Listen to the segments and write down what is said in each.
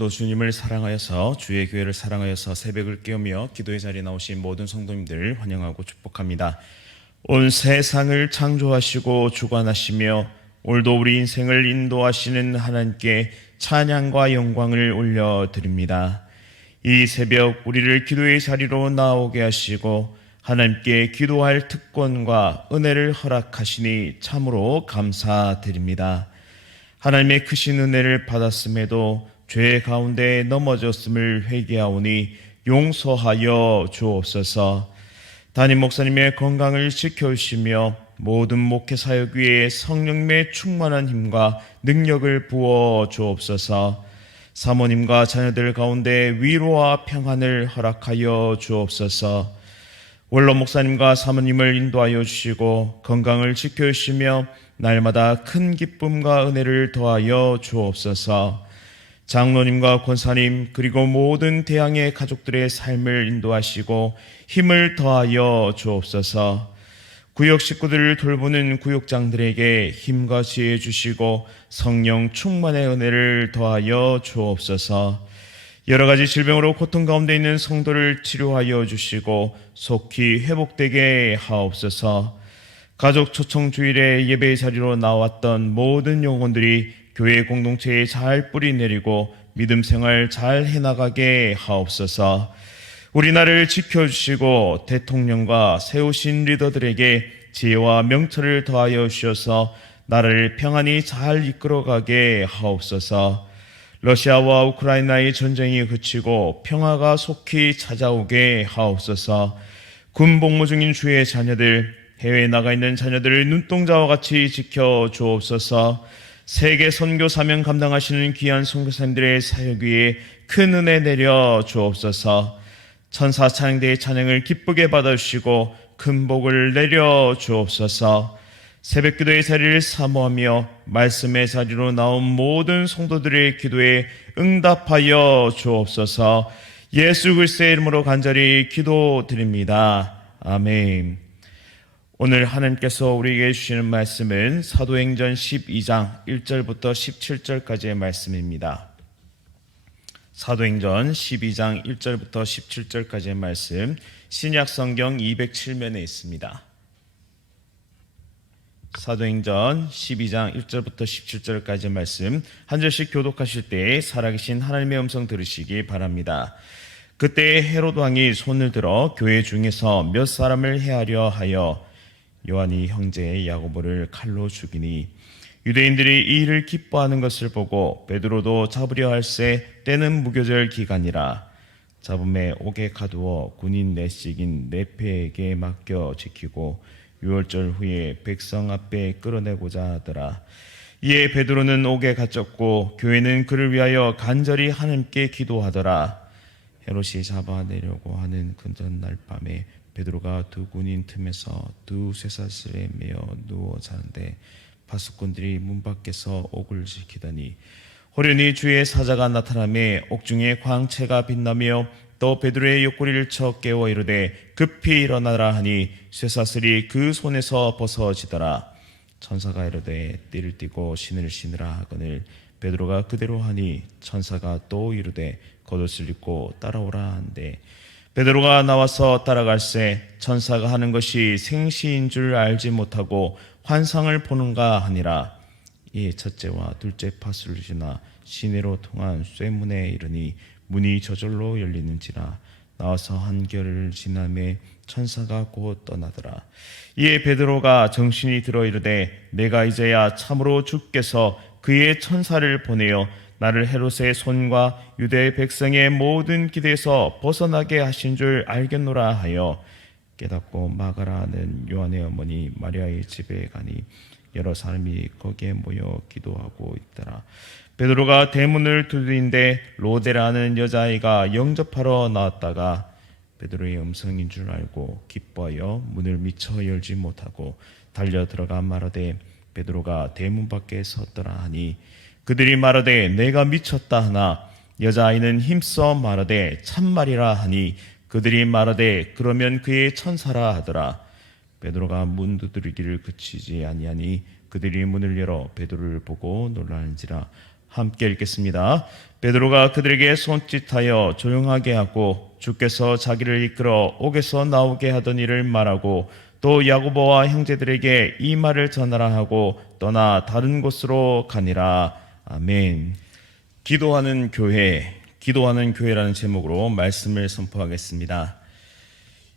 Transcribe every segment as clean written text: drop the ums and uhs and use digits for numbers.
오늘도 주님을 사랑하여서 주의 교회를 사랑하여서 새벽을 깨우며 기도의 자리에 나오신 모든 성도님들 환영하고 축복합니다. 온 세상을 창조하시고 주관하시며 오늘도 우리 인생을 인도하시는 하나님께 찬양과 영광을 올려드립니다. 이 새벽 우리를 기도의 자리로 나오게 하시고 하나님께 기도할 특권과 은혜를 허락하시니 참으로 감사드립니다. 하나님의 크신 은혜를 받았음에도 죄 가운데 넘어졌음을 회개하오니 용서하여 주옵소서. 담임 목사님의 건강을 지켜주시며 모든 목회 사역 위에 성령님의 충만한 힘과 능력을 부어 주옵소서. 사모님과 자녀들 가운데 위로와 평안을 허락하여 주옵소서. 원로 목사님과 사모님을 인도하여 주시고 건강을 지켜주시며 날마다 큰 기쁨과 은혜를 더하여 주옵소서. 장로님과 권사님 그리고 모든 대항의 가족들의 삶을 인도하시고 힘을 더하여 주옵소서. 구역 식구들을 돌보는 구역장들에게 힘과 지혜 주시고 성령 충만의 은혜를 더하여 주옵소서. 여러 가지 질병으로 고통 가운데 있는 성도를 치료하여 주시고 속히 회복되게 하옵소서. 가족 초청 주일에 예배 자리로 나왔던 모든 영혼들이 교회 공동체에 잘 뿌리 내리고 믿음 생활 잘 해나가게 하옵소서. 우리나라를 지켜주시고 대통령과 세우신 리더들에게 지혜와 명철을 더하여 주셔서 나라를 평안히 잘 이끌어가게 하옵소서. 러시아와 우크라이나의 전쟁이 그치고 평화가 속히 찾아오게 하옵소서. 군 복무 중인 주의 자녀들, 해외에 나가 있는 자녀들을 눈동자와 같이 지켜주옵소서. 세계 선교 사명 감당하시는 귀한 선교사님들의 사역 위에 큰 은혜 내려 주옵소서. 천사 찬양대의 찬양을 기쁘게 받아주시고 큰 복을 내려 주옵소서. 새벽기도의 자리를 사모하며 말씀의 자리로 나온 모든 성도들의 기도에 응답하여 주옵소서. 예수 그리스도의 이름으로 간절히 기도드립니다. 아멘. 오늘 하나님께서 우리에게 주시는 말씀은 사도행전 12장 1절부터 17절까지의 말씀입니다. 사도행전 12장 1절부터 17절까지의 말씀, 신약성경 207면에 있습니다. 사도행전 12장 1절부터 17절까지의 말씀, 한 절씩 교독하실 때 살아계신 하나님의 음성 들으시기 바랍니다. 그때 헤롯 왕이 손을 들어 교회 중에서 몇 사람을 해하려 하여 요한이 형제 야고보를 칼로 죽이니 유대인들이 이 일을 기뻐하는 것을 보고 베드로도 잡으려 할새 때는 무교절 기간이라 잡음에 옥에 가두어 군인 넷씩인 네페에게 맡겨 지키고 유월절 후에 백성 앞에 끌어내고자 하더라. 이에 베드로는 옥에 갇혔고 교회는 그를 위하여 간절히 하나님께 기도하더라. 헤롯이 잡아내려고 하는 그 전날 밤에 베드로가 두 군인 틈에서 두 쇠사슬에 매어 누워 자는데 파수꾼들이 문 밖에서 옥을 지키더니 호련히 주의 사자가 나타나매 옥중에 광채가 빛나며 또 베드로의 옆구리를 쳐 깨워 이르되 급히 일어나라 하니 쇠사슬이 그 손에서 벗어지더라. 천사가 이르되 띠를 띠고 신을 신으라 하거늘 베드로가 그대로 하니 천사가 또 이르되 겉옷을 입고 따라오라 한데 베드로가 나와서 따라갈새 천사가 하는 것이 생시인 줄 알지 못하고 환상을 보는가 하니라. 이 첫째와 둘째 파수를 지나 시내로 통한 쇠문에 이르니 문이 저절로 열리는지라. 나와서 한결을 지나매 천사가 곧 떠나더라. 이에 베드로가 정신이 들어 이르되 내가 이제야 참으로 주께서 그의 천사를 보내어 나를 헤롯의 손과 유대 백성의 모든 기대에서 벗어나게 하신 줄 알겠노라 하여 깨닫고 마가라 하는 요한의 어머니 마리아의 집에 가니 여러 사람이 거기에 모여 기도하고 있더라. 베드로가 대문을 두드린데 로데라는 여자아이가 영접하러 나왔다가 베드로의 음성인 줄 알고 기뻐하여 문을 미처 열지 못하고 달려 들어가 말하되 베드로가 대문 밖에 섰더라 하니 그들이 말하되 내가 미쳤다 하나 여자아이는 힘써 말하되 참말이라 하니 그들이 말하되 그러면 그의 천사라 하더라. 베드로가 문 두드리기를 그치지 아니하니 그들이 문을 열어 베드로를 보고 놀라는지라. 함께 읽겠습니다. 베드로가 그들에게 손짓하여 조용하게 하고 주께서 자기를 이끌어 옥에서 나오게 하던 일을 말하고 또 야고보와 형제들에게 이 말을 전하라 하고 떠나 다른 곳으로 가니라. 아멘. 기도하는 교회라는 제목으로 말씀을 선포하겠습니다.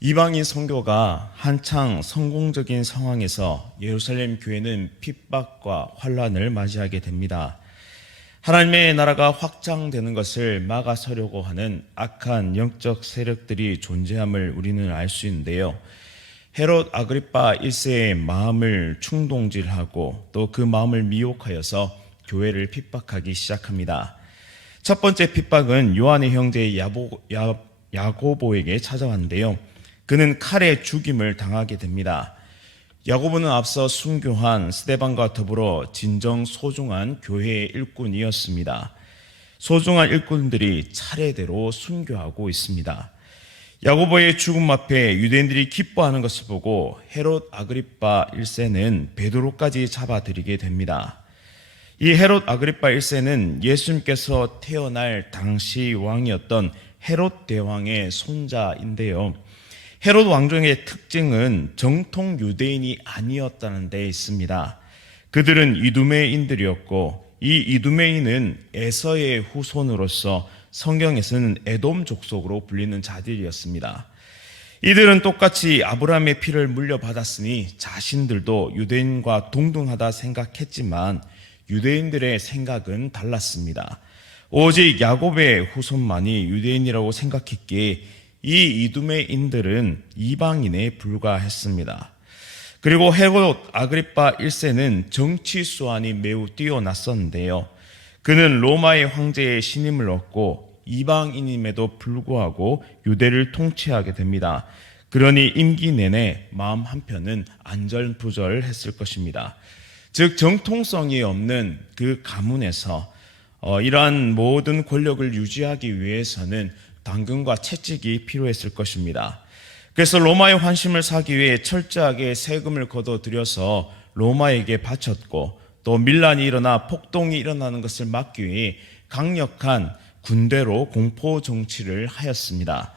이방인 선교가 한창 성공적인 상황에서 예루살렘 교회는 핍박과 환란을 맞이하게 됩니다. 하나님의 나라가 확장되는 것을 막아서려고 하는 악한 영적 세력들이 존재함을 우리는 알 수 있는데요. 헤롯 아그리파 1세의 마음을 충동질하고 또 그 마음을 미혹하여서 교회를 핍박하기 시작합니다. 첫 번째 핍박은 요한의 형제 야고보에게 찾아왔는데요. 그는 칼에 죽임을 당하게 됩니다. 야고보는 앞서 순교한 스데반과 더불어 진정 소중한 교회의 일꾼이었습니다. 소중한 일꾼들이 차례대로 순교하고 있습니다. 야고보의 죽음 앞에 유대인들이 기뻐하는 것을 보고 헤롯 아그리파 1세는 베드로까지 잡아들이게 됩니다. 이 헤롯 아그리파 1세는 예수님께서 태어날 당시 왕이었던 헤롯 대왕의 손자인데요. 헤롯 왕정의 특징은 정통 유대인이 아니었다는 데 있습니다. 그들은 이두메인들이었고 이 이두메인은 에서의 후손으로서 성경에서는 에돔 족속으로 불리는 자들이었습니다. 이들은 똑같이 아브라함의 피를 물려받았으니 자신들도 유대인과 동등하다 생각했지만 유대인들의 생각은 달랐습니다. 오직 야곱의 후손만이 유대인이라고 생각했기에 이 이두메인들은 이방인에 불과했습니다. 그리고 헤롯 아그리파 1세는 정치 수완이 매우 뛰어났었는데요. 그는 로마의 황제의 신임을 얻고 이방인임에도 불구하고 유대를 통치하게 됩니다. 그러니 임기 내내 마음 한편은 안절부절했을 것입니다. 즉 정통성이 없는 그 가문에서 이러한 모든 권력을 유지하기 위해서는 당근과 채찍이 필요했을 것입니다. 그래서 로마의 환심을 사기 위해 철저하게 세금을 걷어들여서 로마에게 바쳤고 또 밀란이 일어나 폭동이 일어나는 것을 막기 위해 강력한 군대로 공포 정치를 하였습니다.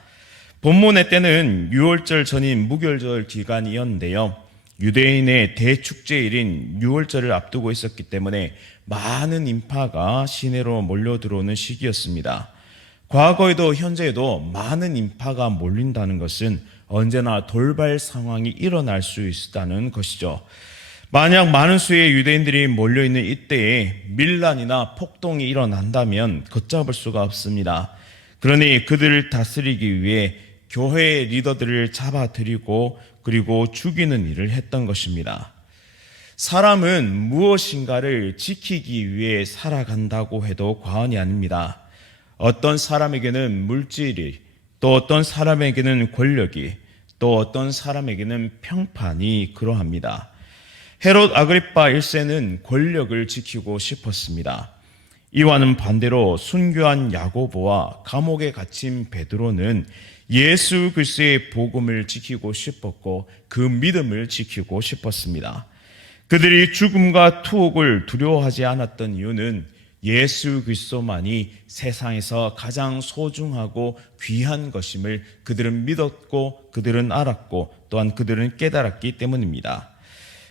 본문의 때는 유월절 전인 무교절 기간이었는데요. 유대인의 대축제일인 유월절을 앞두고 있었기 때문에 많은 인파가 시내로 몰려들어오는 시기였습니다. 과거에도 현재에도 많은 인파가 몰린다는 것은 언제나 돌발 상황이 일어날 수 있다는 것이죠. 만약 많은 수의 유대인들이 몰려있는 이때에 밀란이나 폭동이 일어난다면 걷잡을 수가 없습니다. 그러니 그들을 다스리기 위해 교회의 리더들을 잡아들이고 그리고 죽이는 일을 했던 것입니다. 사람은 무엇인가를 지키기 위해 살아간다고 해도 과언이 아닙니다. 어떤 사람에게는 물질이, 또 어떤 사람에게는 권력이, 또 어떤 사람에게는 평판이 그러합니다. 헤롯 아그리파 1세는 권력을 지키고 싶었습니다. 이와는 반대로 순교한 야고보와 감옥에 갇힌 베드로는 예수 그리스도의 복음을 지키고 싶었고 그 믿음을 지키고 싶었습니다. 그들이 죽음과 투옥을 두려워하지 않았던 이유는 예수 그리스도만이 세상에서 가장 소중하고 귀한 것임을 그들은 믿었고 그들은 알았고 또한 그들은 깨달았기 때문입니다.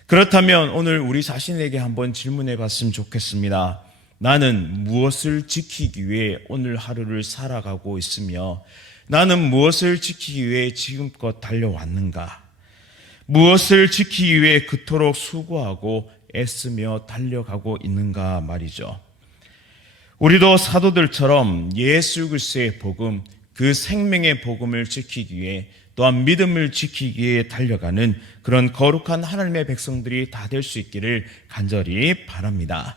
그렇다면 오늘 우리 자신에게 한번 질문해 봤으면 좋겠습니다. 나는 무엇을 지키기 위해 오늘 하루를 살아가고 있으며 나는 무엇을 지키기 위해 지금껏 달려왔는가? 무엇을 지키기 위해 그토록 수고하고 애쓰며 달려가고 있는가 말이죠. 우리도 사도들처럼 예수 그리스도의 복음, 그 생명의 복음을 지키기 위해 또한 믿음을 지키기 위해 달려가는 그런 거룩한 하나님의 백성들이 다 될 수 있기를 간절히 바랍니다.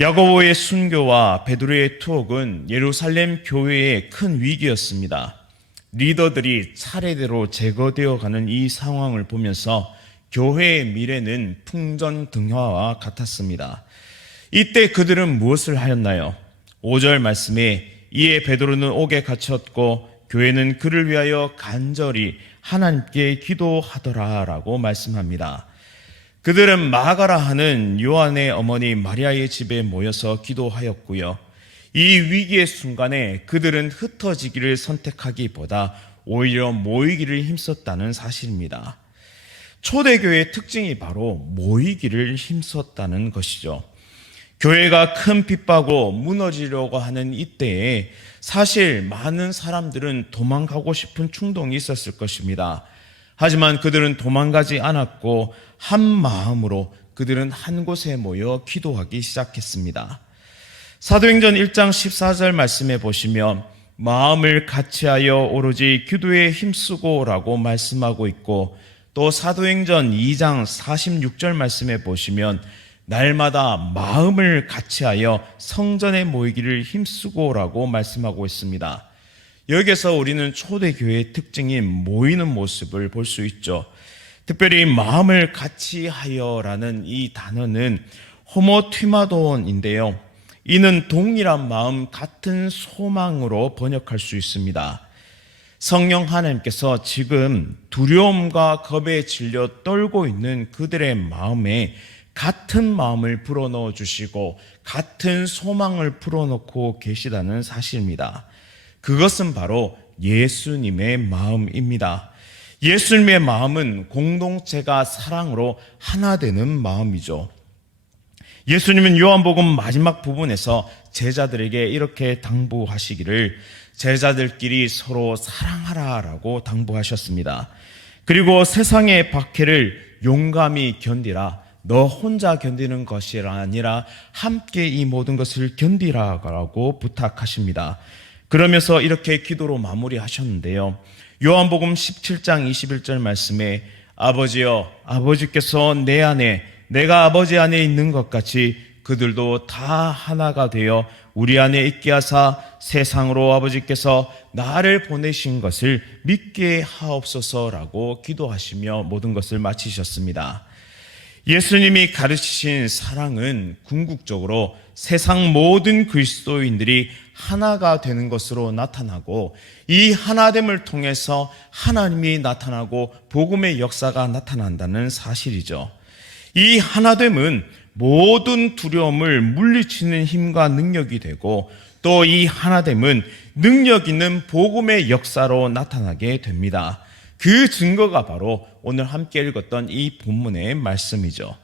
야고보의 순교와 베드로의 투옥은 예루살렘 교회의 큰 위기였습니다. 리더들이 차례대로 제거되어 가는 이 상황을 보면서 교회의 미래는 풍전등화와 같았습니다. 이때 그들은 무엇을 하였나요? 5절 말씀에 이에 베드로는 옥에 갇혔고 교회는 그를 위하여 간절히 하나님께 기도하더라라고 말씀합니다. 그들은 마가라 하는 요한의 어머니 마리아의 집에 모여서 기도하였고요. 이 위기의 순간에 그들은 흩어지기를 선택하기보다 오히려 모이기를 힘썼다는 사실입니다. 초대교회의 특징이 바로 모이기를 힘썼다는 것이죠. 교회가 큰 핍박으로 무너지려고 하는 이때에 사실 많은 사람들은 도망가고 싶은 충동이 있었을 것입니다. 하지만 그들은 도망가지 않았고 한 마음으로 그들은 한 곳에 모여 기도하기 시작했습니다. 사도행전 1장 14절 말씀에 보시면 마음을 같이하여 오로지 기도에 힘쓰고 라고 말씀하고 있고, 또 사도행전 2장 46절 말씀에 보시면 날마다 마음을 같이하여 성전에 모이기를 힘쓰고 라고 말씀하고 있습니다. 여기에서 우리는 초대교회의 특징인 모이는 모습을 볼 수 있죠. 특별히 마음을 같이하여라는 이 단어는 호모튀마돈인데요. 이는 동일한 마음, 같은 소망으로 번역할 수 있습니다. 성령 하나님께서 지금 두려움과 겁에 질려 떨고 있는 그들의 마음에 같은 마음을 불어넣어 주시고 같은 소망을 불어넣고 계시다는 사실입니다. 그것은 바로 예수님의 마음입니다. 예수님의 마음은 공동체가 사랑으로 하나 되는 마음이죠. 예수님은 요한복음 마지막 부분에서 제자들에게 이렇게 당부하시기를 제자들끼리 서로 사랑하라라고 당부하셨습니다. 그리고 세상의 박해를 용감히 견디라. 너 혼자 견디는 것이 아니라 함께 이 모든 것을 견디라라고 부탁하십니다. 그러면서 이렇게 기도로 마무리하셨는데요. 요한복음 17장 21절 말씀에 아버지여, 아버지께서 내 안에 내가 아버지 안에 있는 것 같이 그들도 다 하나가 되어 우리 안에 있게 하사 세상으로 아버지께서 나를 보내신 것을 믿게 하옵소서라고 기도하시며 모든 것을 마치셨습니다. 예수님이 가르치신 사랑은 궁극적으로 세상 모든 그리스도인들이 하나가 되는 것으로 나타나고, 이 하나됨을 통해서 하나님이 나타나고 복음의 역사가 나타난다는 사실이죠. 이 하나됨은 모든 두려움을 물리치는 힘과 능력이 되고, 또 이 하나됨은 능력 있는 복음의 역사로 나타나게 됩니다. 그 증거가 바로 오늘 함께 읽었던 이 본문의 말씀이죠.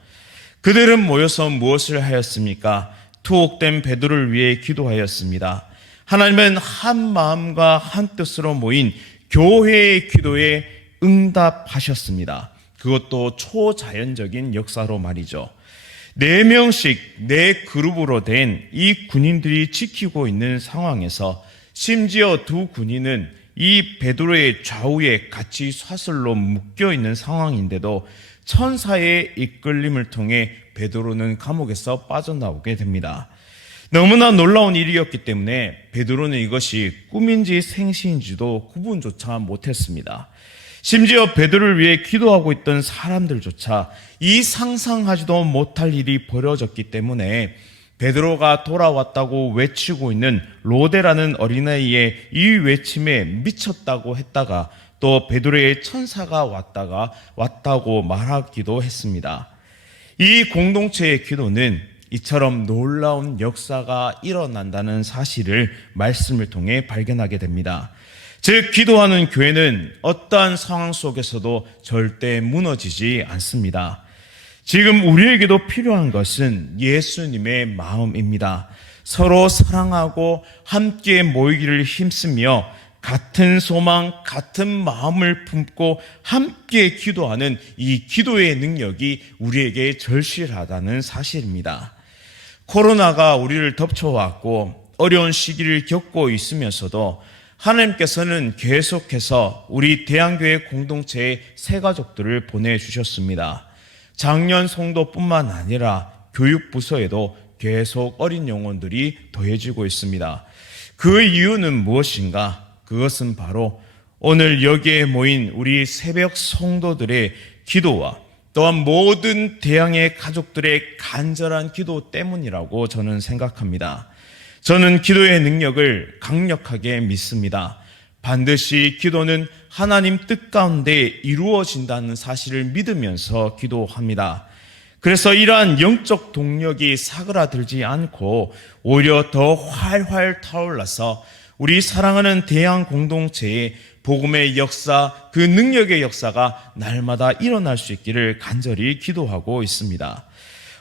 그들은 모여서 무엇을 하였습니까? 투옥된 베드로를 위해 기도하였습니다. 하나님은 한 마음과 한 뜻으로 모인 교회의 기도에 응답하셨습니다. 그것도 초자연적인 역사로 말이죠. 4명씩 4그룹으로 된 이 군인들이 지키고 있는 상황에서 심지어 2 군인은 이 베드로의 좌우에 같이 사슬로 묶여 있는 상황인데도 천사의 이끌림을 통해 베드로는 감옥에서 빠져나오게 됩니다. 너무나 놀라운 일이었기 때문에 베드로는 이것이 꿈인지 생시인지도 구분조차 못했습니다. 심지어 베드로를 위해 기도하고 있던 사람들조차 이 상상하지도 못할 일이 벌어졌기 때문에 베드로가 돌아왔다고 외치고 있는 로데라는 어린아이의 이 외침에 미쳤다고 했다가 또 베드로의 천사가 왔다고 말하기도 했습니다. 이 공동체의 기도는 이처럼 놀라운 역사가 일어난다는 사실을 말씀을 통해 발견하게 됩니다. 즉, 기도하는 교회는 어떠한 상황 속에서도 절대 무너지지 않습니다. 지금 우리에게도 필요한 것은 예수님의 마음입니다. 서로 사랑하고 함께 모이기를 힘쓰며 같은 소망, 같은 마음을 품고 함께 기도하는 이 기도의 능력이 우리에게 절실하다는 사실입니다. 코로나가 우리를 덮쳐왔고 어려운 시기를 겪고 있으면서도 하나님께서는 계속해서 우리 대한교회 공동체의 새 가족들을 보내주셨습니다. 작년 성도뿐만 아니라 교육부서에도 계속 어린 영혼들이 더해지고 있습니다. 그 이유는 무엇인가? 그것은 바로 오늘 여기에 모인 우리 새벽 성도들의 기도와 또한 모든 대양의 가족들의 간절한 기도 때문이라고 저는 생각합니다. 저는 기도의 능력을 강력하게 믿습니다. 반드시 기도는 하나님 뜻 가운데 이루어진다는 사실을 믿으면서 기도합니다. 그래서 이러한 영적 동력이 사그라들지 않고 오히려 더 활활 타올라서 우리 사랑하는 대양 공동체의 복음의 역사, 그 능력의 역사가 날마다 일어날 수 있기를 간절히 기도하고 있습니다.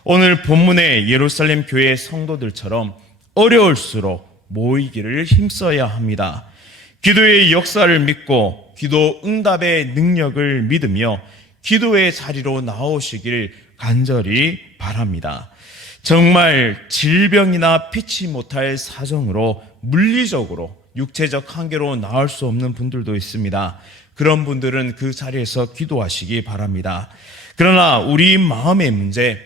오늘 본문의 예루살렘 교회 성도들처럼 어려울수록 모이기를 힘써야 합니다. 기도의 역사를 믿고 기도 응답의 능력을 믿으며 기도의 자리로 나오시길 간절히 바랍니다. 정말 질병이나 피치 못할 사정으로 물리적으로 육체적 한계로 나올 수 없는 분들도 있습니다. 그런 분들은 그 자리에서 기도하시기 바랍니다. 그러나 우리 마음의 문제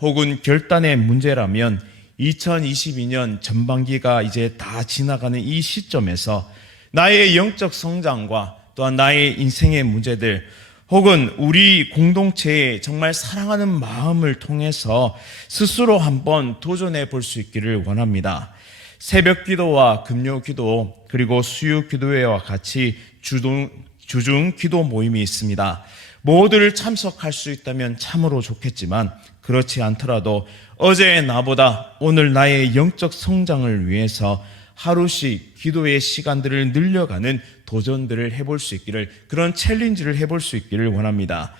혹은 결단의 문제라면 2022년 전반기가 이제 다 지나가는 이 시점에서 나의 영적 성장과 또한 나의 인생의 문제들 혹은 우리 공동체의 정말 사랑하는 마음을 통해서 스스로 한번 도전해 볼 수 있기를 원합니다. 새벽 기도와 금요 기도 그리고 수요 기도회와 같이 주중 기도 모임이 있습니다. 모두를 참석할 수 있다면 참으로 좋겠지만 그렇지 않더라도 어제의 나보다 오늘 나의 영적 성장을 위해서 하루씩 기도의 시간들을 늘려가는 도전들을 해볼 수 있기를, 그런 챌린지를 해볼 수 있기를 원합니다.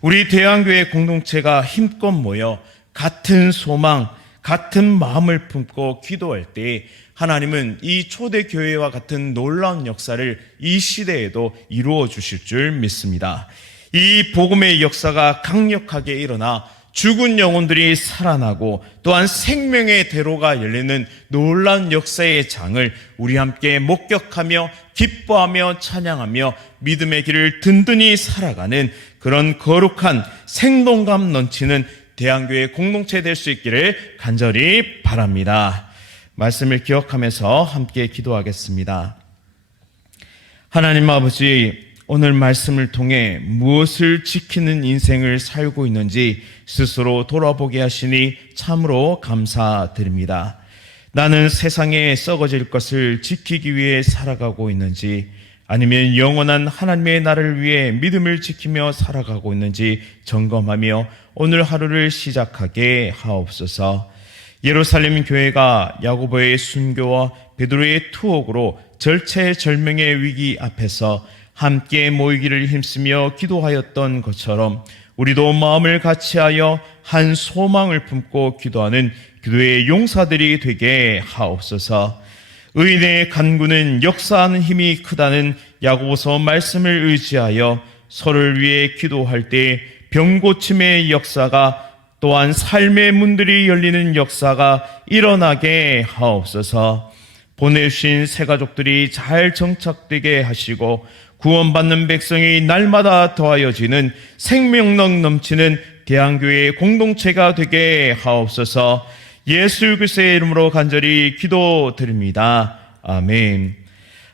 우리 대한교회 공동체가 힘껏 모여 같은 소망, 같은 마음을 품고 기도할 때 하나님은 이 초대교회와 같은 놀라운 역사를 이 시대에도 이루어 주실 줄 믿습니다. 이 복음의 역사가 강력하게 일어나 죽은 영혼들이 살아나고 또한 생명의 대로가 열리는 놀라운 역사의 장을 우리 함께 목격하며 기뻐하며 찬양하며 믿음의 길을 든든히 살아가는 그런 거룩한 생동감 넘치는 대한교회 공동체 될 수 있기를 간절히 바랍니다. 말씀을 기억하면서 함께 기도하겠습니다. 하나님 아버지, 오늘 말씀을 통해 무엇을 지키는 인생을 살고 있는지 스스로 돌아보게 하시니 참으로 감사드립니다. 나는 세상에 썩어질 것을 지키기 위해 살아가고 있는지 아니면 영원한 하나님의 나라를 위해 믿음을 지키며 살아가고 있는지 점검하며 오늘 하루를 시작하게 하옵소서. 예루살렘 교회가 야고보의 순교와 베드로의 투옥으로 절체절명의 위기 앞에서 함께 모이기를 힘쓰며 기도하였던 것처럼 우리도 마음을 같이하여 한 소망을 품고 기도하는 기도의 용사들이 되게 하옵소서. 의인의 간구는 역사하는 힘이 크다는 야고보서 말씀을 의지하여 서로를 위해 기도할 때 병고침의 역사가 또한 삶의 문들이 열리는 역사가 일어나게 하옵소서. 보내주신 새 가족들이 잘 정착되게 하시고 구원받는 백성이 날마다 더하여지는 생명력 넘치는 대한교회 공동체가 되게 하옵소서. 예수 그리스도의 이름으로 간절히 기도드립니다. 아멘.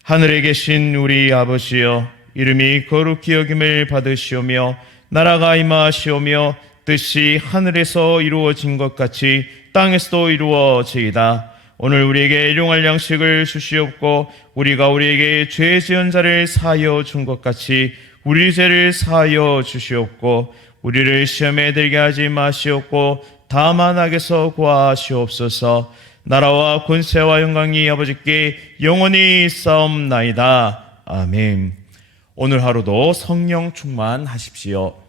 하늘에 계신 우리 아버지여, 이름이 거룩히 여김을 받으시오며 나라가 임하시오며 뜻이 하늘에서 이루어진 것 같이 땅에서도 이루어지이다. 오늘 우리에게 일용할 양식을 주시옵고 우리가 우리에게 죄 지은 자를 사하여 준 것 같이 우리 죄를 사하여 주시옵고 우리를 시험에 들게 하지 마시옵고 다만 악에서 구하시옵소서. 나라와 권세와 영광이 아버지께 영원히 싸움나이다. 아멘. 오늘 하루도 성령 충만하십시오.